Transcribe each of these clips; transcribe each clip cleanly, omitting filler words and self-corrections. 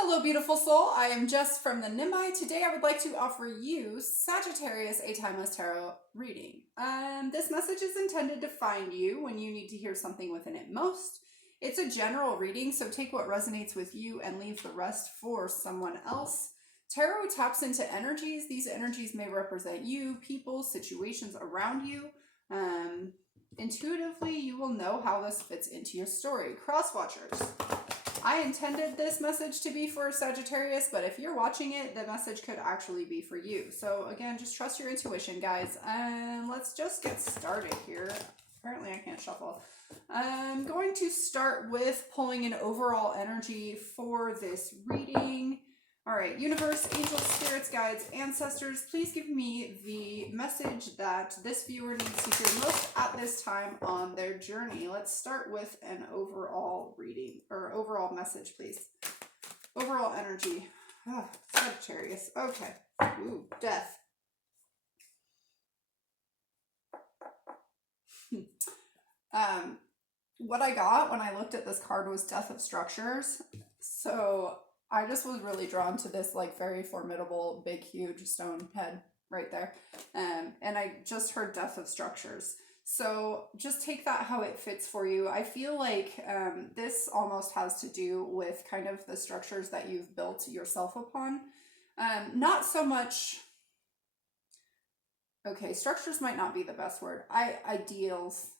Hello, beautiful soul. I am Jess from the Nimbi. Today, I would like to offer you Sagittarius, a Timeless Tarot reading. This message is intended to find you when you need to hear something within it most. It's a general reading, so take what resonates with you and leave the rest for someone else. Tarot taps into energies. These energies may represent you, people, situations around you. Intuitively, you will know how this fits into your story. Cross watchers. I intended this message to be for Sagittarius, but if you're watching it, the message could actually be for you. So again, just trust your intuition, guys. Let's just get started here. Apparently I can't shuffle. I'm going to start with pulling an overall energy for this reading. All right, universe, angels, spirits, guides, ancestors, please give me the message that this viewer needs to hear most at this time on their journey. Let's start with an overall reading, or overall message, please. Overall energy. Oh, Sagittarius. Okay. Ooh, death. What I got when I looked at this card was Death of Structures. So I just was really drawn to this like very formidable, big, huge stone head right there. And I just heard Death of Structures. So just take that how it fits for you. I feel like this almost has to do with kind of the structures that you've built yourself upon. Not so much... Okay, structures might not be the best word. Ideas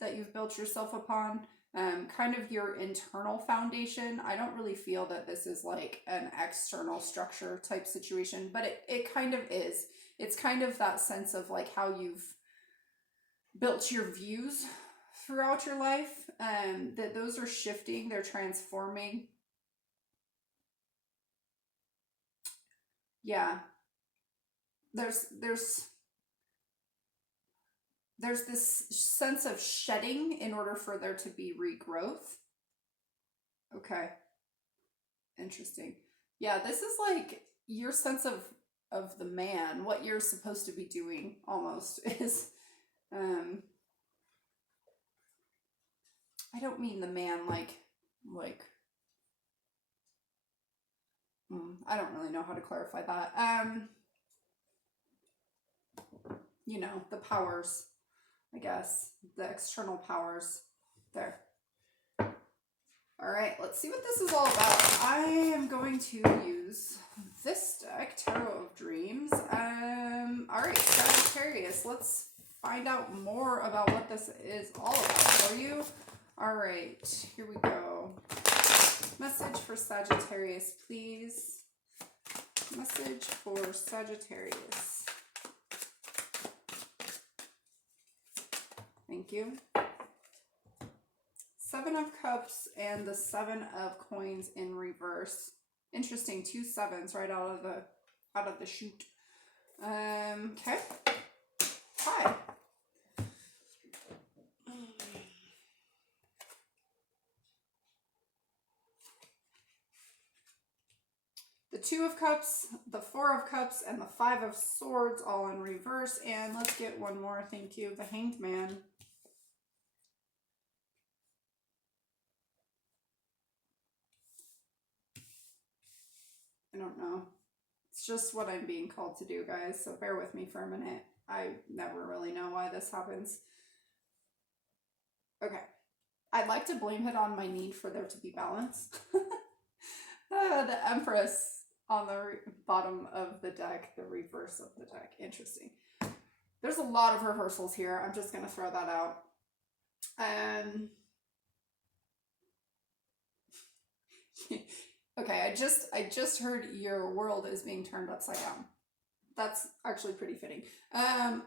that you've built yourself upon. Kind of your internal foundation. I don't really feel that this is like an external structure type situation, but it kind of is. It's kind of that sense of like how you've built your views throughout your life, that those are shifting, they're transforming. Yeah. There's this sense of shedding in order for there to be regrowth. Okay. Interesting. Yeah, this is like your sense of the man, what you're supposed to be doing almost is I don't mean the man like I don't really know how to clarify that. You know, the powers, I guess, the external powers there. All right, let's see what this is all about. I am going to use this deck, Tarot of Dreams. All right, Sagittarius, let's find out more about what this is all about for you. All right, here we go. Message for Sagittarius, please. Message for Sagittarius. Thank you. Seven of Cups and the Seven of Coins in reverse. Interesting, 2 sevens right out of the chute. Okay. Hi. The 2 of Cups, the 4 of Cups, and the 5 of Swords all in reverse. And let's get one more, thank you. The Hanged Man. I don't know. It's just what I'm being called to do, guys, so bear with me for a minute. I never really know why this happens. Okay. I'd like to blame it on my need for there to be balance. The Empress on the bottom of the deck, the reverse of the deck. Interesting. There's a lot of reversals here. I'm just going to throw that out. Okay, I just heard your world is being turned upside down. That's actually pretty fitting.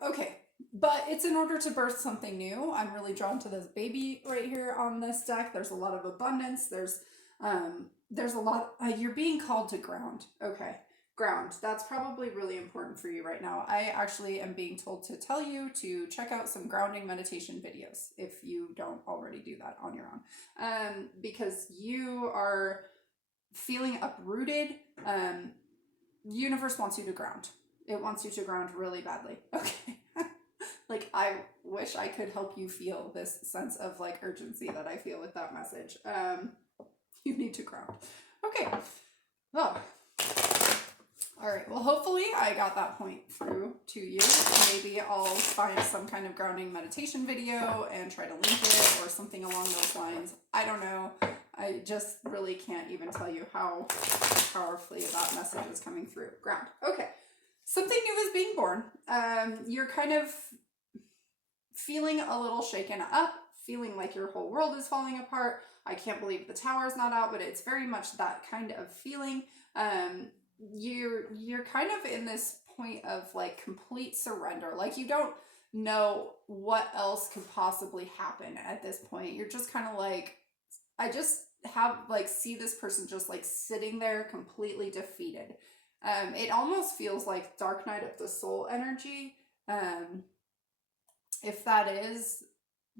Okay, but it's in order to birth something new. I'm really drawn to this baby right here on this deck. There's a lot of abundance. There's a lot, you're being called to ground. Okay, ground. That's probably really important for you right now. I actually am being told to tell you to check out some grounding meditation videos if you don't already do that on your own. Because you are feeling uprooted. Universe wants you to ground. It wants you to ground really badly. Okay. Like, I wish I could help you feel this sense of like urgency that I feel with that message. You need to ground. Okay. Oh. All right. Well, hopefully I got that point through to you. Maybe I'll find some kind of grounding meditation video and try to link it or something along those lines. I don't know. I just really can't even tell you how powerfully that message is coming through. Ground. Okay. Something new is being born. You're kind of feeling a little shaken up, feeling like your whole world is falling apart. I can't believe the tower's not out, but it's very much that kind of feeling. You're kind of in this point of like complete surrender. Like you don't know what else could possibly happen at this point. You're just kind of like, I just have like see this person just like sitting there completely defeated. It almost feels like Dark Night of the Soul energy. If that is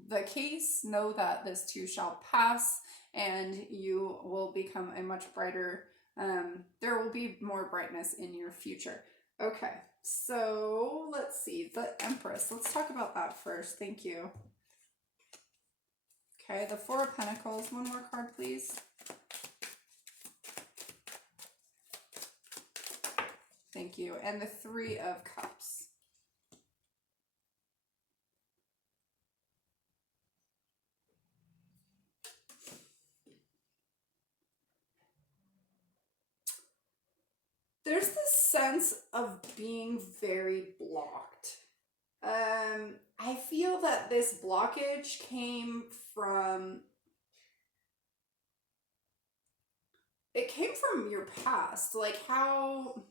the case, know that this too shall pass and you will become a much brighter, there will be more brightness in your future. Okay, so let's see, the Empress. Let's talk about that first. Thank you. Okay, the Four of Pentacles. One more card, please. Thank you. And the Three of Cups. There's this sense of being very blocked. I feel that this blockage came from your past, like how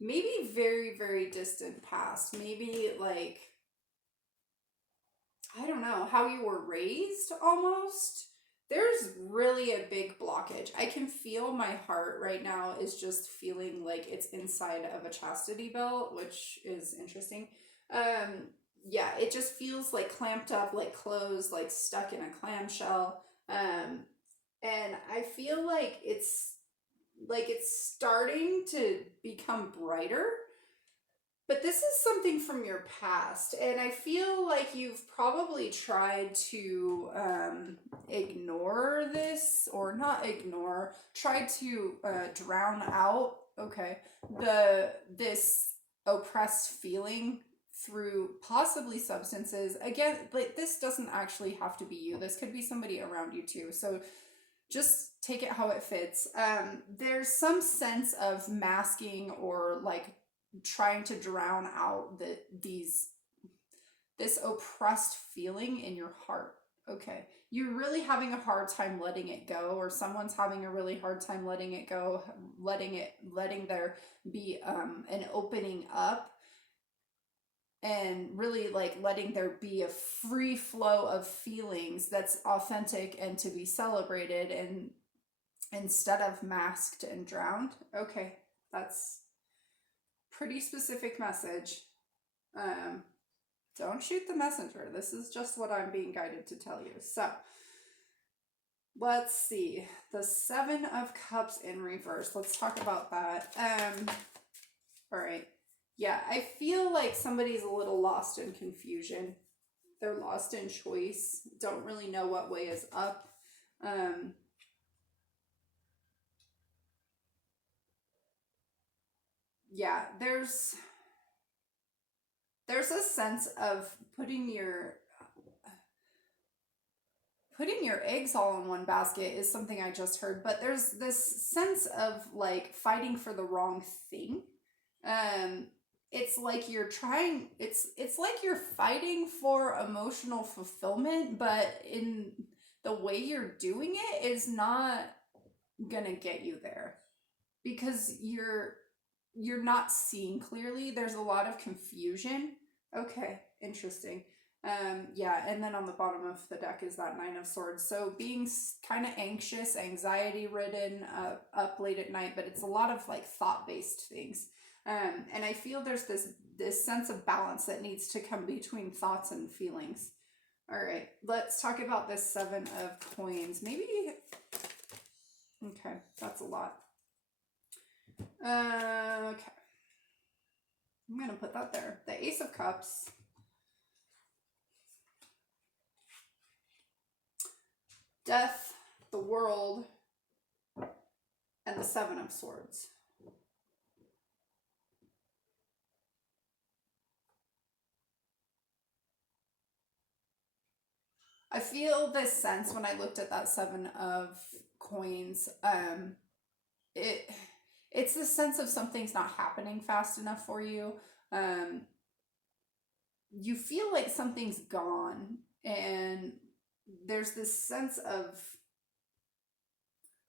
maybe very, very distant past, maybe like, I don't know, how you were raised almost. There's really a big blockage. I can feel my heart right now is just feeling like it's inside of a chastity belt, which is interesting. Yeah, it just feels like clamped up, like closed, like stuck in a clamshell. And I feel like it's starting to become brighter. But this is something from your past, and I feel like you've probably tried to ignore this, or not ignore, tried to drown out, okay, this oppressed feeling through possibly substances. Again, like this doesn't actually have to be you. This could be somebody around you too. So just take it how it fits. There's some sense of masking or like trying to drown out this oppressed feeling in your heart. Okay, you're really having a hard time letting it go, or someone's having a really hard time letting it go, letting there be an opening up, and really like letting there be a free flow of feelings that's authentic and to be celebrated, and instead of masked and drowned. Okay, that's pretty specific message. Don't shoot the messenger. This is just what I'm being guided to tell you. So let's see, the Seven of Cups in reverse. Let's talk about that. All right. Yeah, I feel like somebody's a little lost in confusion. They're lost in choice. Don't really know what way is up. Yeah, there's a sense of putting your eggs all in one basket is something I just heard, but there's this sense of like fighting for the wrong thing. It's like you're trying, it's like you're fighting for emotional fulfillment, but in the way you're doing it is not gonna get you there, because you're not seeing clearly. There's a lot of confusion. Okay, interesting. Yeah, and then on the bottom of the deck is that Nine of Swords. So being kind of anxious, anxiety ridden, up late at night, but it's a lot of like thought-based things. And I feel there's this sense of balance that needs to come between thoughts and feelings. All right, let's talk about this Seven of Coins. Maybe, okay, that's a lot. Okay. I'm going to put that there. The Ace of Cups. Death, the world, and the Seven of Swords. I feel this sense when I looked at that Seven of Coins. It's the sense of something's not happening fast enough for you. Um, you feel like something's gone, and there's this sense of,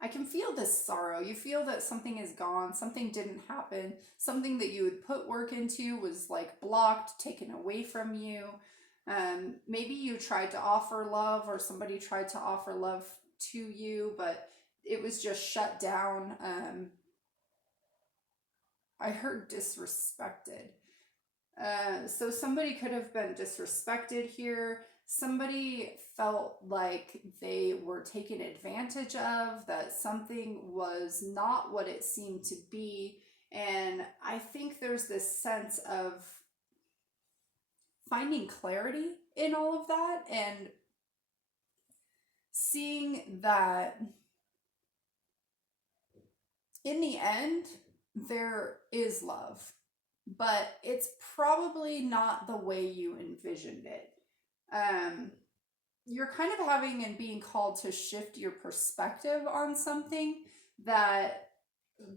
I can feel this sorrow. You feel that something is gone, something didn't happen, something that you would put work into was like blocked, taken away from you. Maybe you tried to offer love, or somebody tried to offer love to you, but it was just shut down. I heard disrespected. So somebody could have been disrespected here. Somebody felt like they were taken advantage of, that something was not what it seemed to be. And I think there's this sense of finding clarity in all of that, and seeing that in the end, there is love, but it's probably not the way you envisioned it. You're kind of having and being called to shift your perspective on something, that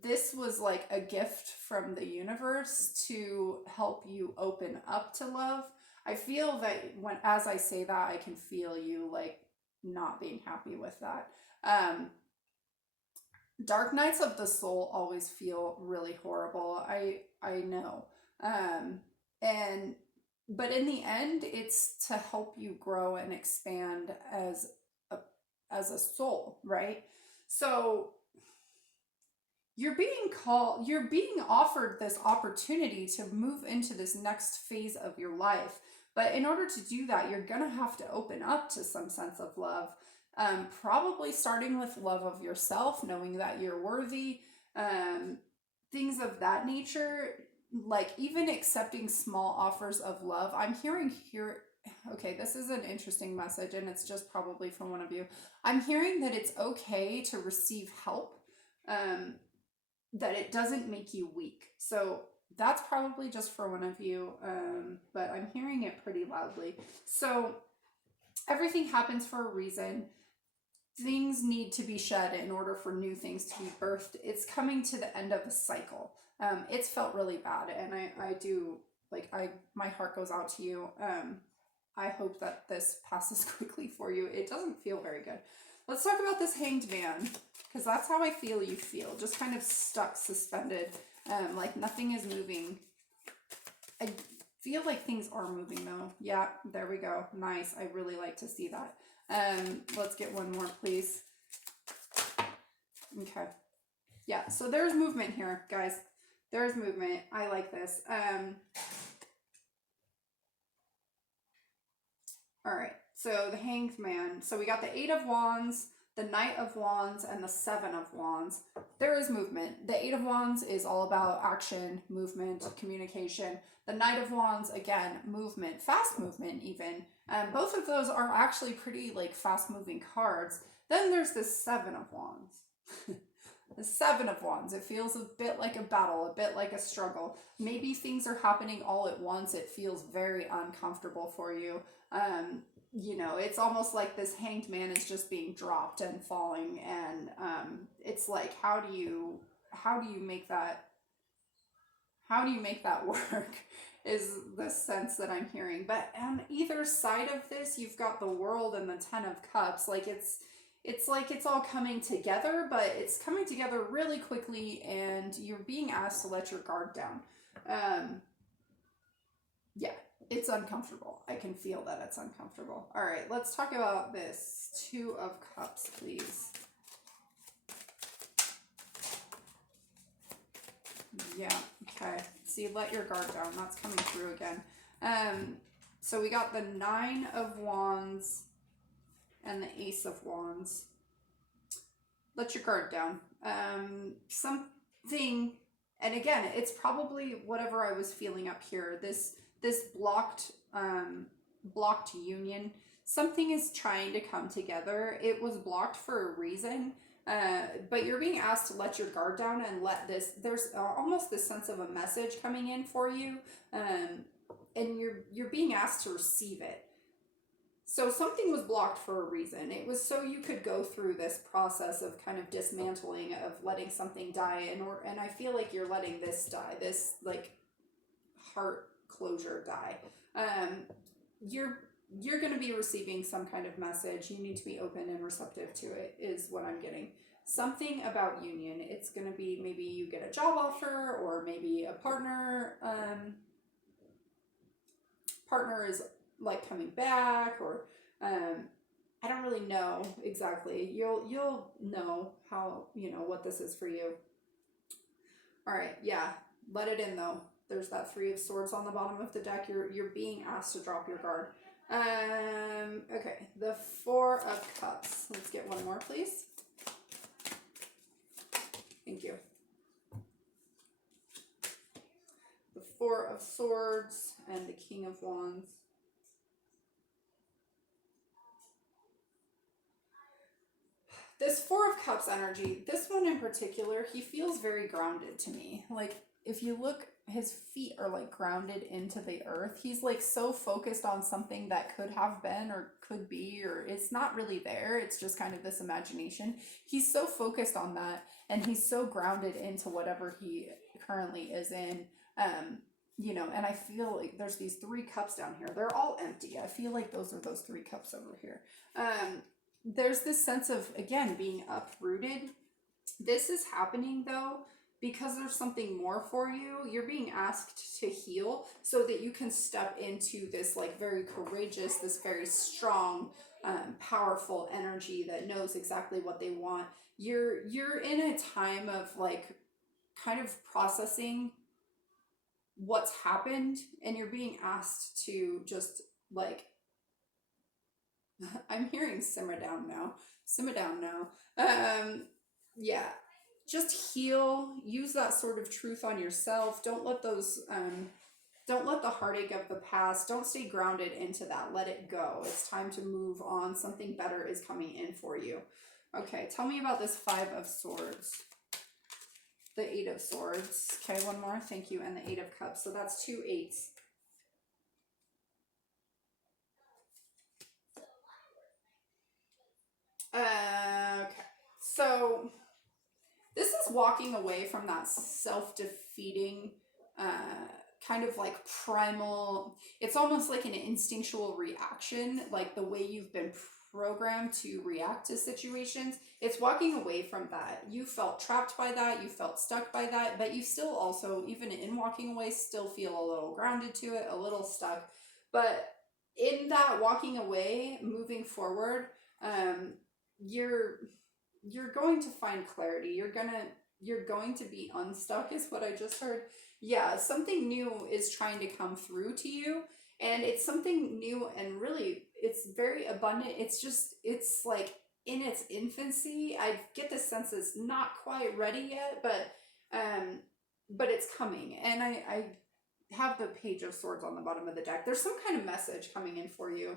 this was like a gift from the universe to help you open up to love. I feel that as I say that, I can feel you like not being happy with that. Dark nights of the soul always feel really horrible. I know. And but in the end, it's to help you grow and expand as a soul, right? So you're being offered this opportunity to move into this next phase of your life. But in order to do that, you're going to have to open up to some sense of love. Probably starting with love of yourself, knowing that you're worthy, things of that nature, like even accepting small offers of love. I'm hearing here, okay, this is an interesting message, and it's just probably from one of you. I'm hearing that it's okay to receive help, that it doesn't make you weak. So that's probably just for one of you, but I'm hearing it pretty loudly. So everything happens for a reason. Things need to be shed in order for new things to be birthed. It's coming to the end of a cycle. It's felt really bad, and I do, like, my heart goes out to you. I hope that this passes quickly for you. It doesn't feel very good. Let's talk about this Hanged Man, because that's how I feel you feel. Just kind of stuck, suspended, like nothing is moving. I feel like things are moving though. Yeah, there we go. Nice. I really like to see that. Let's get one more, please. Okay. Yeah, so there's movement here, guys. There's movement. I like this. All right. So the Hanged Man. So we got the Eight of Wands, the Knight of Wands, and the Seven of Wands. There is movement. The Eight of Wands is all about action, movement, communication. The Knight of Wands, again, movement, fast movement even. Both of those are actually pretty like fast moving cards. Then there's the Seven of Wands. The Seven of Wands, it feels a bit like a battle, a bit like a struggle. Maybe things are happening all at once. It feels very uncomfortable for you. You know, it's almost like this Hanged Man is just being dropped and falling, and it's like, how do you make that work is the sense that I'm hearing. But on either side of this, you've got the World and the Ten of Cups. Like it's like it's all coming together, but it's coming together really quickly, and you're being asked to let your guard down. Yeah, it's uncomfortable. I can feel that it's uncomfortable. All right, let's talk about this Two of Cups, please. Yeah, okay. See, let your guard down. That's coming through again. So we got the Nine of Wands and the Ace of Wands. Let your guard down. Something, and again, it's probably whatever I was feeling up here. This blocked union. Something is trying to come together. It was blocked for a reason. But you're being asked to let your guard down and let this, there's almost this sense of a message coming in for you. And you're being asked to receive it. So something was blocked for a reason. It was so you could go through this process of kind of dismantling, of letting something die, and I feel like you're letting this die, this like heart closure die. You're going to be receiving some kind of message. You need to be open and receptive to it, is what I'm getting. Something about union. It's going to be maybe you get a job offer, or maybe a partner is like coming back, or I don't really know exactly. You'll know how, you know, what this is for you. All right, yeah, let it in though. There's that 3 of Swords on the bottom of the deck. You're being asked to drop your guard. Okay, the 4 of Cups. Let's get one more, please. Thank you. The 4 of Swords and the King of Wands. This 4 of Cups energy, this one in particular, he feels very grounded to me. Like, if you look, his feet are like grounded into the earth. He's like so focused on something that could have been or could be, or it's not really there. It's just kind of this imagination. He's so focused on that, and he's so grounded into whatever he currently is in. You know, and I feel like there's these 3 cups down here. They're all empty. I feel like those are those 3 cups over here. There's this sense of, again, being uprooted. This is happening though because there's something more for you. You're being asked to heal so that you can step into this like very courageous, this very strong, powerful energy that knows exactly what they want. You're in a time of like kind of processing what's happened, and you're being asked to just like, I'm hearing simmer down now. Simmer down now. Yeah. Just heal. Use that sort of truth on yourself. Don't let those, don't let the heartache of the past, don't stay grounded into that. Let it go. It's time to move on. Something better is coming in for you. Okay, tell me about this 5 of Swords. The 8 of Swords. Okay, one more. Thank you. And the 8 of Cups. So that's 2 8s. Okay, so this is walking away from that self-defeating, kind of like primal, it's almost like an instinctual reaction, like the way you've been programmed to react to situations. It's walking away from that. You felt trapped by that, you felt stuck by that, but you still also, even in walking away, still feel a little grounded to it, a little stuck. But in that walking away, moving forward, you're going to find clarity. You're going to be unstuck, is what I just heard. Yeah, something new is trying to come through to you, and it's something new, and really it's very abundant. It's like in its infancy. I get the sense it's not quite ready yet, but it's coming. And I have the Page of Swords on the bottom of the deck. There's some kind of message coming in for you.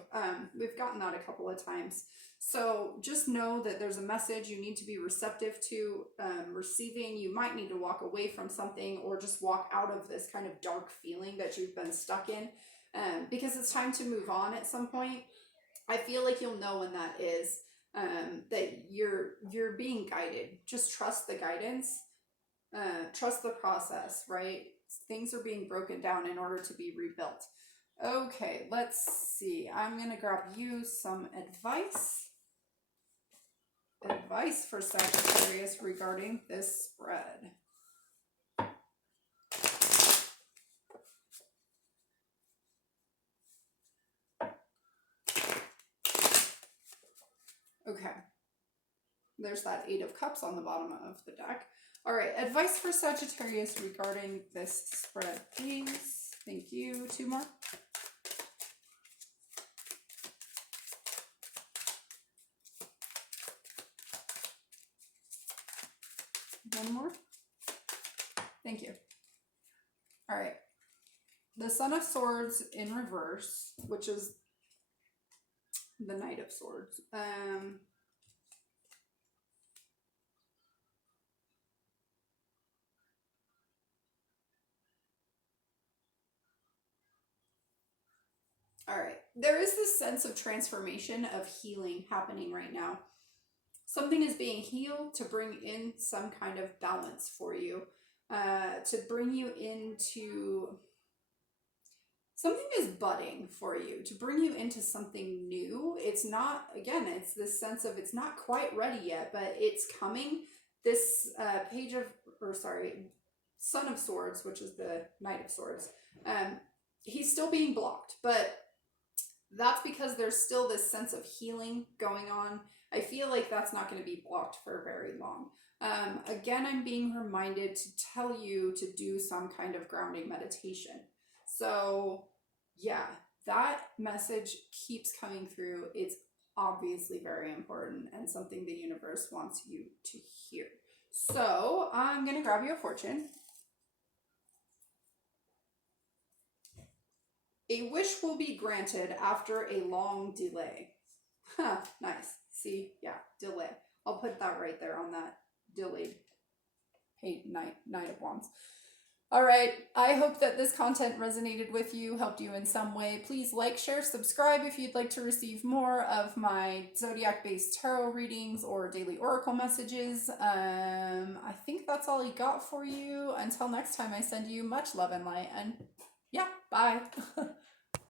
We've gotten that a couple of times. So just know that there's a message you need to be receptive to, receiving. You might need to walk away from something, or just walk out of this kind of dark feeling that you've been stuck in, because it's time to move on at some point. I feel like you'll know when that is, that you're being guided. Just trust the guidance, trust the process, right? Things are being broken down in order to be rebuilt. Okay, let's see. I'm going to grab you some advice. Advice for Sagittarius regarding this spread. Okay. There's that 8 of Cups on the bottom of the deck. All right, advice for Sagittarius regarding this spread, please. Thank you. 2 more. One more. Thank you. All right. The Son of Swords in reverse, which is the Knight of Swords. All right. There is this sense of transformation, of healing happening right now. Something is being healed to bring in some kind of balance for you, to bring you into something is budding for you, to bring you into something new. It's not, again, it's this sense of it's not quite ready yet, but it's coming. This page of, or sorry, Son of Swords, which is the Knight of Swords, um, he's still being blocked, but that's because there's still this sense of healing going on. I feel like that's not going to be blocked for very long. Again, I'm being reminded to tell you to do some kind of grounding meditation. So, yeah, that message keeps coming through. It's obviously very important and something the universe wants you to hear. So, I'm going to grab you a fortune. A wish will be granted after a long delay. Huh, nice. See, yeah, delay. I'll put that right there on that delayed Knight of Wands. All right, I hope that this content resonated with you, helped you in some way. Please like, share, subscribe if you'd like to receive more of my zodiac-based tarot readings or daily oracle messages. I think that's all I got for you. Until next time, I send you much love and light, and yeah, bye.